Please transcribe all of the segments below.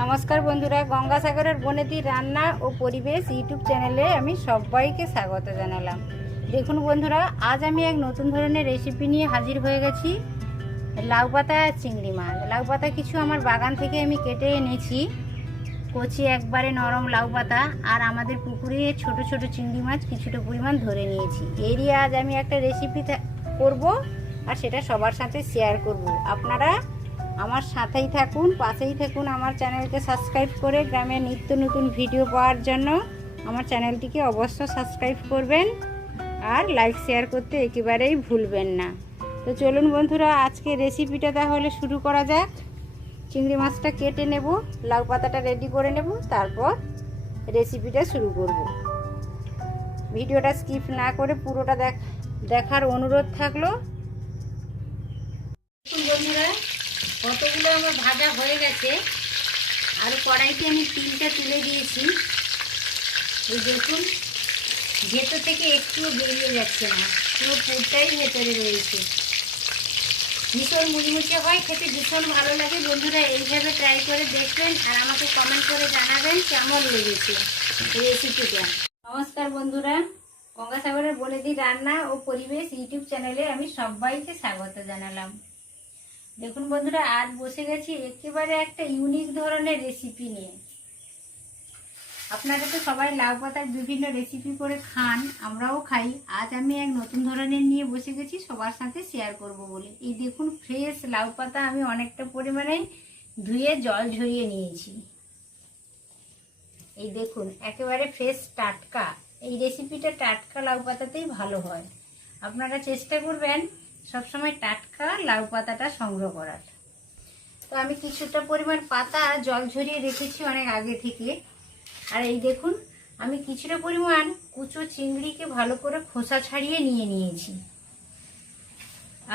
নমস্কার বন্ধুরা, গঙ্গাসাগরের বনেদি রান্না ও পরিবেশ ইউটিউব চ্যানেলে আমি সবাইকে স্বাগত জানালাম। দেখুন বন্ধুরা, আজ আমি এক নতুন ধরনের রেসিপি নিয়ে হাজির হয়ে গেছি। লাউ পাতা আর চিংড়ি মাছ। লাউ পাতা কিছু আমার বাগান থেকে আমি কেটে এনেছি, কচি একবারে নরম লাউ পাতা, আর আমাদের পুকুরে ছোট ছোট চিংড়ি মাছ কিছুটা পরিমাণ ধরে নিয়েছি। এরই আজ আমি একটা রেসিপি করব আর সেটা সবার সাথে শেয়ার করব। আপনারা আমার সাথেই থাকুন, পাশেই থাকুন। আমার চ্যানেলকে সাবস্ক্রাইব করে গ্রামের নিত্য নতুন ভিডিও পাওয়ার জন্য আমার চ্যানেলটিকে অবশ্যই সাবস্ক্রাইব করবেন আর লাইক শেয়ার করতে একেবারেই ভুলবেন না। তো চলুন বন্ধুরা, আজকে রেসিপিটা তাহলে শুরু করা যাক। চিংড়ি মাছটা কেটে নেব, লাউ পাতাটা রেডি করে নেব, তারপর রেসিপিটা শুরু করব। ভিডিওটা স্কিপ না করে পুরোটা দেখার অনুরোধ থাকলো। বন্ধুরা, কতগুলো আমার ভাজা হয়ে গেছে, আর কড়াইতে আমি তিলটা তুলে দিয়েছি। এই দেখুন, ভেতর থেকে একটুও বেরিয়ে যাচ্ছে না, পুরো পুরটাই ভেতরে রয়েছে। ভীষণ মুচমুচে হয়, খেতে ভীষণ ভালো লাগে। বন্ধুরা, এইভাবে ট্রাই করে দেখবেন আর আমাকে কমেন্ট করে জানাবেন কেমন লেগেছে রেসিপিটা। নমস্কার বন্ধুরা, গঙ্গাসাগরের বনেদি রান্না ও পরিবেশ ইউটিউব চ্যানেলে আমি সবাইকে স্বাগত জানালাম। দেখুন বন্ধুরা, আজ বসে গেছি একেবারে একটা ইউনিক ধরনের রেসিপি নিয়ে। আপনারা তো সবাই লাউ পাতার বিভিন্ন রেসিপি করে খান, আমরাও খাই। আজ আমি এক নতুন ধরনের নিয়ে বসে গেছি সবার সাথে শেয়ার করব বলে। এই দেখুন, ফ্রেশ লাউ পাতা আমি অনেকটা পরিমাণে ধুয়ে জল ঝরিয়ে নিয়েছি। এই দেখুন, একেবারে ফ্রেশ টাটকা। এই রেসিপিটা টাটকা লাউ পাতাতেই ভালো হয়। আপনারা চেষ্টা করবেন সবসময় টাটকা লাউ পাতাটা সংগ্রহ করার। তো আমি কিছুটা পরিমাণ পাতা জল ঝরিয়ে রেখেছি অনেক আগে থেকে। আর এই দেখুন, আমি কিছুটা পরিমাণ কুচো চিংড়িকে ভালো করে খোসা ছাড়িয়ে নিয়েছি।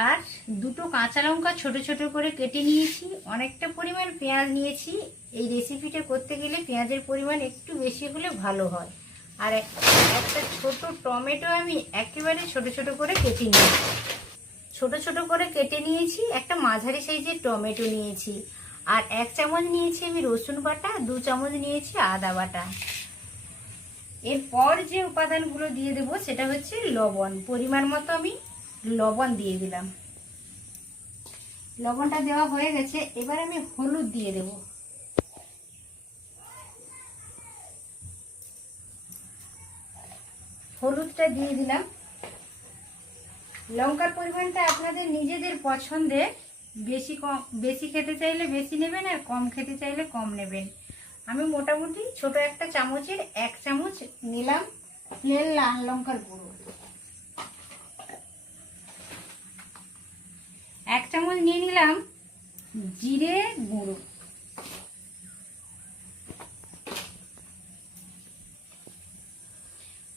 আর দুটো কাঁচা লঙ্কা ছোট ছোট করে কেটে নিয়েছি। অনেকটা পরিমাণ পেঁয়াজ নিয়েছি। এই রেসিপিটা করতে গেলে পেঁয়াজের পরিমাণ একটু বেশি হলে ভালো হয়। আর একটা ছোট টমেটো আমি একেবারে ছোট ছোট করে কেটে নিয়েছি। ছোট ছোট করে কেটে নিয়েছি। একটা মাঝারি সাইজের টমেটো নিয়েছি। আর 1 চামচ নিয়েছি আমি রসুন বাটা, 2 চামচ নিয়েছি আদা বাটা। এরপর যে উপাদানগুলো দিয়ে দেব সেটা হচ্ছে লবণ। পরিমাণ মতো আমি লবণ দিয়ে দিলাম। লবণটা দেওয়া হয়ে গেছে, এবার আমি হলুদ দিয়ে দেব। হলুদটা দিয়ে দিলাম। লঙ্কার পরিমাণটা আপনাদের নিজেদের পছন্দে, বেশি খেতে চাইলে বেশি নেবেন আর কম খেতে চাইলে কম নেবেন। আমি মোটামুটি ছোট একটা চামচের 1 চামচ নিলাম প্লেন লাল লঙ্কার গুঁড়ো। 1 চামচ নিয়ে নিলাম জিরে গুঁড়ো।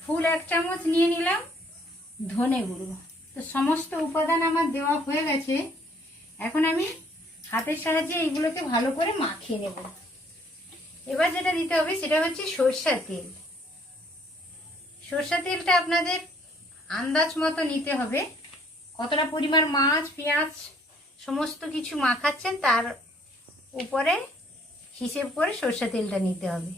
ফুল 1 চামচ নিয়ে নিলাম ধনে গুঁড়ো। তো সমস্ত উপাদান আমার দেওয়া হয়ে গেছে। এখন আমি হাতের সাহায্যে এইগুলোকে ভালো করে মাখিয়ে নেব। এবার যেটা দিতে হবে সেটা হচ্ছে সরষের তেল। সরষের তেলটা আপনাদের আন্দাজ মতো নিতে হবে। কতটা পরিমাণ মাছ, পেঁয়াজ সমস্ত কিছু মাখাচ্ছেন তার উপরে হিসেব করে সরষের তেলটা নিতে হবে।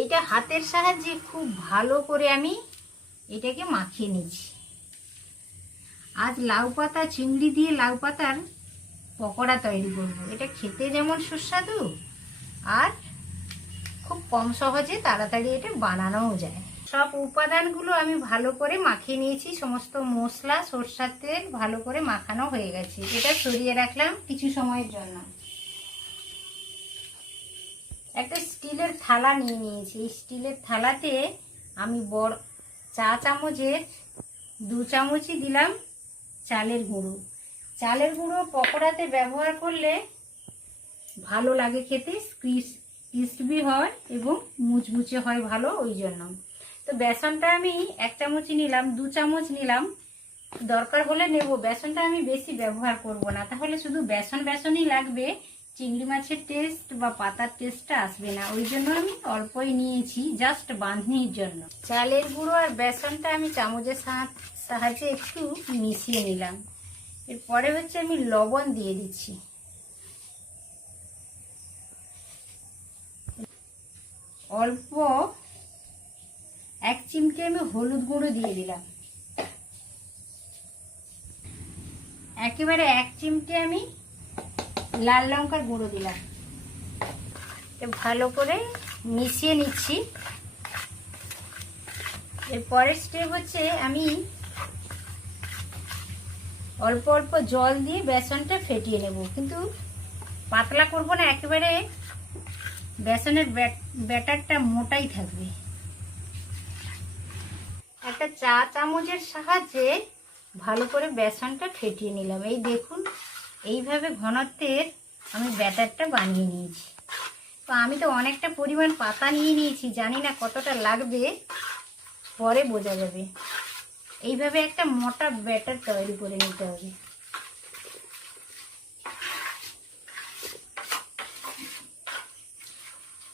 এইটা হাতের সাহায্যে খুব ভালো করে আমি এটাকে মাখিয়ে নিচ্ছি। আজ লাউ পাতা চিংড়ি দিয়ে লাউ পাতার পকোড়া তৈরি করব। এটা খেতে যেমন সুস্বাদু আর খুব কম সহজে তাড়াতাড়ি এটা বানানোও যায়। সব উপাদানগুলো আমি ভালো করে মাখিয়ে নিয়েছি। সমস্ত মশলা, সরষের তেল ভালো করে মাখানো হয়ে গেছে। এটা সরিয়ে রাখলাম কিছু সময়ের জন্য। একটা স্টিলের থালা নিয়ে নিয়েছি। এই স্টিলের থালাতে আমি বড় চা চামচের 2 চামচই দিলাম চালের গুঁড়ো। চালের গুঁড়ো পকোড়াতে ব্যবহার করলে ভালো লাগে খেতে, ক্রিসপি হয় এবং মুচমুচে হয় ভালো, ওই জন্য। তো বেসনটা আমি 1 চামচই নিলাম, 2 চামচ নিলাম, দরকার হলে নেব। বেসনটা আমি বেশি ব্যবহার করব না, তাহলে শুধু বেসনই লাগবে, চিংড়ি মাছের টেস্ট বা পাতার টেস্টটা আসবে না। ওই জন্য আমি অল্পই নিয়েছি, জাস্ট বাঁধনির জন্য। চালের গুঁড়ো আর বেসনটা আমি চামচের সাহায্যে একটু মিশিয়ে নিলাম। এরপরে হচ্ছে আমি লবণ দিয়ে দিচ্ছি। অল্প 1 চিমটে আমি হলুদ গুঁড়ো দিয়ে দিলাম। একেবারে 1 চিমটে আমি লাল লঙ্কার গুঁড়ো দিলাম। ভালো করে মিশিয়ে নিচ্ছি। এরপরের স্টেপ হচ্ছে আমি অল্প অল্প জল দিয়ে বেসনটা ফেটিয়ে নেব, কিন্তু পাতলা করব না, একেবারে বেসনের ব্যাটারটা মোটাই থাকবে। একটা চা চামচের সাহায্যে ভালো করে বেসনটা ফেটিয়ে নিলাম। এই দেখুন, এইভাবে ঘনত্বের আমি ব্যাটারটা বানিয়ে নিয়েছি। তো আমি তো অনেকটা পরিমাণ পাতা নিয়ে নিয়েছি, জানি না কতটা লাগবে, পরে বোঝা যাবে। এইভাবে একটা মোটা ব্যাটার তৈরি করে নিতে হবে।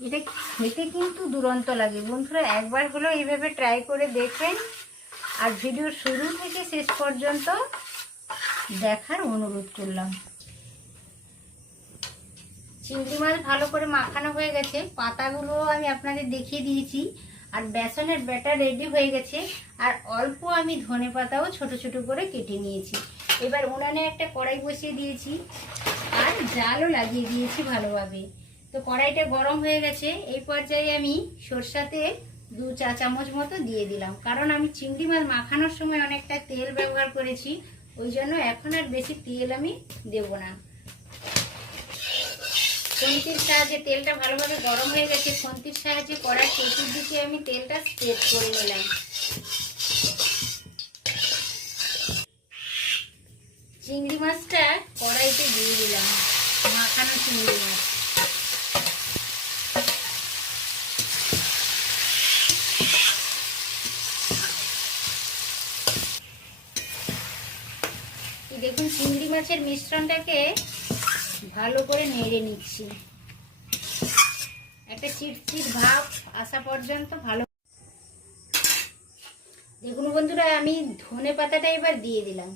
এটা খেতে কিন্তু দুরন্ত লাগে বন্ধুরা, একবার হলেও এইভাবে ট্রাই করে দেখবেন। আর ভিডিওর শুরু থেকে শেষ পর্যন্ত দেখার অনুরোধ করলাম। চিংড়ি মাছ ভালো করে মাখানো হয়ে গেছে, পাতাগুলো আমি আপনাদের দেখিয়ে দিয়েছি, আর বেসনের ব্যাটার রেডি হয়ে গেছে। আর অল্প আমি ধনেপাতাও ছোট ছোট করে কেটে নিয়েছি। এবার উনানে একটা কড়াই বসিয়ে দিয়েছি আর জালও লাগিয়ে দিয়েছি ভালোভাবে। তো কড়াইটা গরম হয়ে গেছে। এই পর্যায়ে আমি সরষা তেল 2 চা চামচ মতো দিয়ে দিলাম, কারণ আমি চিংড়ি মাছ মাখানোর সময় অনেকটা তেল ব্যবহার করেছি, ওই জন্য এখন আর বেশি তেল আমি দেব না। খুন্তির সাহায্যে তেলটা ভালোভাবে গরম হয়ে গেছে, খুন্তির সাহায্যে কড়াই চতুর্দিকে আমি তেলটা স্প্রেড করে নিলাম। চিংড়ি মাছটা কড়াইতে দিয়ে দিলাম, মাখানো চিংড়ি মাছ। দেখুন, চিংড়ি মাছের মিশ্রণটাকে ভালো করে নেড়ে নিচ্ছি, একটা চিটচিট ভাব আসা পর্যন্ত ভালো। দেখুন বন্ধুরা, আমি ধনে পাতাটা এবার দিয়ে দিলাম।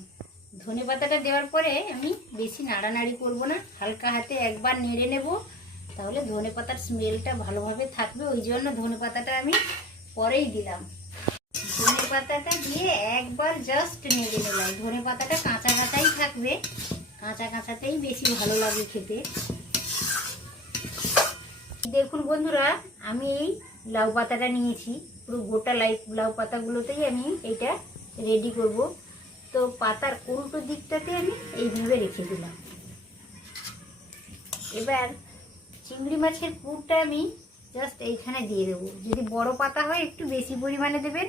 ধনে পাতাটা দেওয়ার পরে আমি বেশি নাড়ানাড়ি করব না, হালকা হাতে একবার নেড়ে নেব, তাহলে ধনে পাতার স্মেলটা ভালোভাবে থাকবে। ওই জন্য ধনে পাতাটা আমি পরেই দিলাম। ধনে পাতাটা দিয়ে একবার জাস্ট নেড়ে নিলাম। ধনে পাতাটা কাঁচা কাঁচাই থাকবে, কাঁচা কাঁচাতেই বেশি ভালো লাগে খেতে। দেখুন বন্ধুরা, আমি এই লাউ পাতাটা নিয়েছি, পুরো গোটা লাউ পাতাগুলোতেই আমি এটা রেডি করব। তো পাতার উল্টো দিকটাতে আমি এইভাবে রেখে দিলাম। এবার চিংড়ি মাছের পুরটা আমি জাস্ট এইখানে দিয়ে দেবো। যদি বড় পাতা হয় একটু বেশি পরিমাণে দেবেন,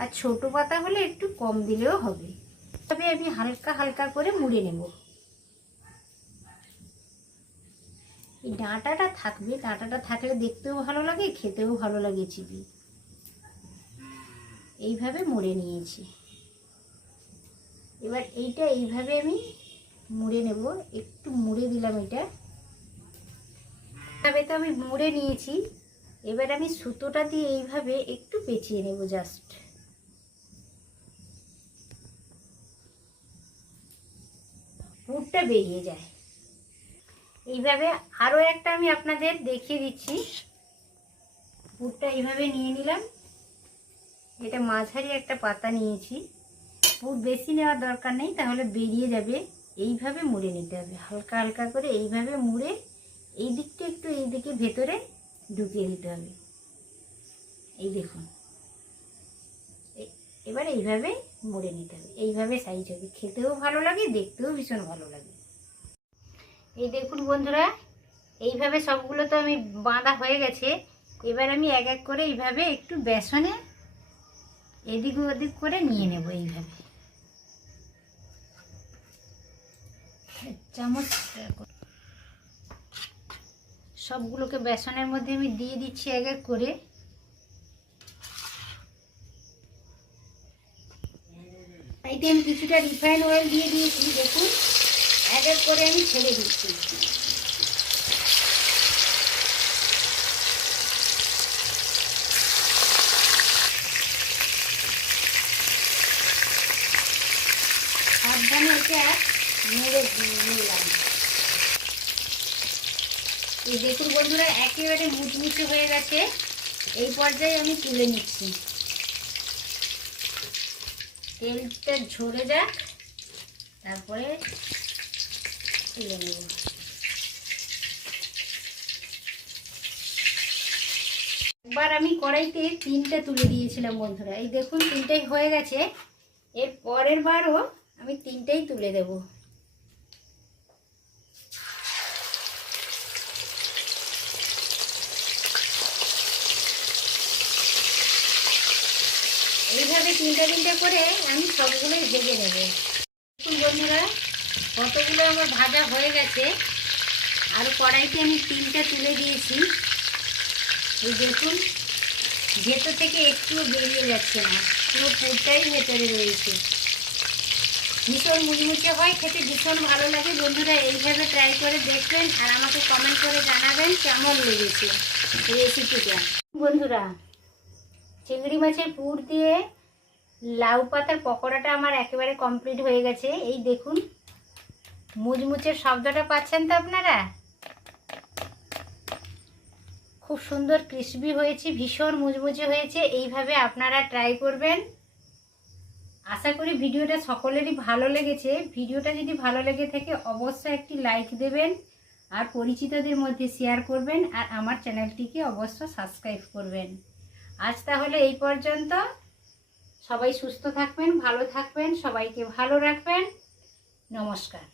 আর ছোট পাতা হলে একটু কম দিলেও হবে। তবে আমি হালকা হালকা করে মুড়ে নেব। এই ডাঁটাটা থাকবে, ডাঁটাটা থাকলে দেখতেও ভালো লাগে, খেতেও ভালো লাগে চিবি। এইভাবে মুড়ে নিয়েছি। এবার এইটা এইভাবে আমি মুড়ে নেব, একটু মুড়ে দিলাম। এটা তবে তো আমি মুড়ে নিয়েছি। এবার আমি সুতোটা দিয়ে এইভাবে একটু পেঁচিয়ে নেব, জাস্ট পুরটা বেরিয়ে যায়। এইভাবে আরও একটা আমি আপনাদের দেখিয়ে দিচ্ছি। পুরটা এইভাবে নিয়ে নিলাম। এটা মাঝারি একটা পাতা নিয়েছি। পুর বেশি নেওয়ার দরকার নেই, তাহলে বেরিয়ে যাবে। এইভাবে মুড়ে নিতে হবে, হালকা হালকা করে এইভাবে মুড়ে এই দিকটা একটু এই দিকে ভেতরে ঢুকিয়ে দিতে হবে। এই দেখুন, এবার এইভাবে মুড়ে নিতে হবে। এইভাবে সাইজ হবে, খেতেও ভালো লাগে, দেখতেও ভীষণ ভালো লাগে। এই দেখুন বন্ধুরা, এইভাবে সবগুলো তো আমি বাঁধা হয়ে গেছে। এবার আমি এক এক করে এইভাবে একটু বেসনে এদিক ওদিক করে নিয়ে নেব। এইভাবে চামচ সবগুলোকে বেসনের মধ্যে আমি দিয়ে দিচ্ছি এক এক করে। এতে আমি কিছুটা রিফাইন অয়েল দিয়ে দিয়েছি। দেখুন, এক এক করে আমি ছেড়ে দিচ্ছি। সাবধানে এটা নেড়ে নিলাম। এই দেখুন বন্ধুরা একেবারে মুচমুচে হয়ে গেছে। এই পর্যায়ে আমি তুলে নিচ্ছি। তেলটা ঝরে যাক, তারপরে তুলে নেব। একবার আমি কড়াইতে 3টে তুলে দিয়েছিলাম বন্ধুরা। এই দেখুন 3টাই হয়ে গেছে। এর পরের বারও আমি 3টাই তুলে দেব। এইভাবে 3টে করে আমি সবগুলোই ভেজে নেব। দেখুন বন্ধুরা কতগুলো আমার ভাজা হয়ে গেছে। আর কড়াইতে আমি 3টে তুলে দিয়েছি। এই দেখুন ভেতর থেকে একটুও বেরিয়ে যাচ্ছে না, পুরো পুরটাই ভেতরে রয়েছে। ভীষণ মুচমুচে হয়, খেতে ভীষণ ভালো লাগে। বন্ধুরা এইভাবে ট্রাই করে দেখবেন আর আমাকে কমেন্ট করে জানাবেন কেমন লেগেছে রেসিপিটা। বন্ধুরা চিংড়ি মাছের পুর দিয়ে লাউ পাতার পকোড়াটা আমার একেবারে কমপ্লিট হয়ে গেছে। এই দেখুন মুচমুচের শব্দটা পাচ্ছেন তো আপনারা? খুব সুন্দর ক্রিসপি হয়েছে, ভীষণ মুচমুচে হয়েছে। এইভাবে আপনারা ট্রাই করবেন। আশা করি ভিডিওটা সকলেরই ভালো লেগেছে। ভিডিওটা যদি ভালো লেগে থাকে অবশ্যই একটি লাইক দেবেন আর পরিচিতদের মধ্যে শেয়ার করবেন আর আমার চ্যানেলটিকে অবশ্য সাবস্ক্রাইব করবেন। আজ তাহলে এই পর্যন্ত। সবাই সুস্থ থাকবেন, ভালো থাকবেন, সবাইকে ভালো রাখবেন। নমস্কার।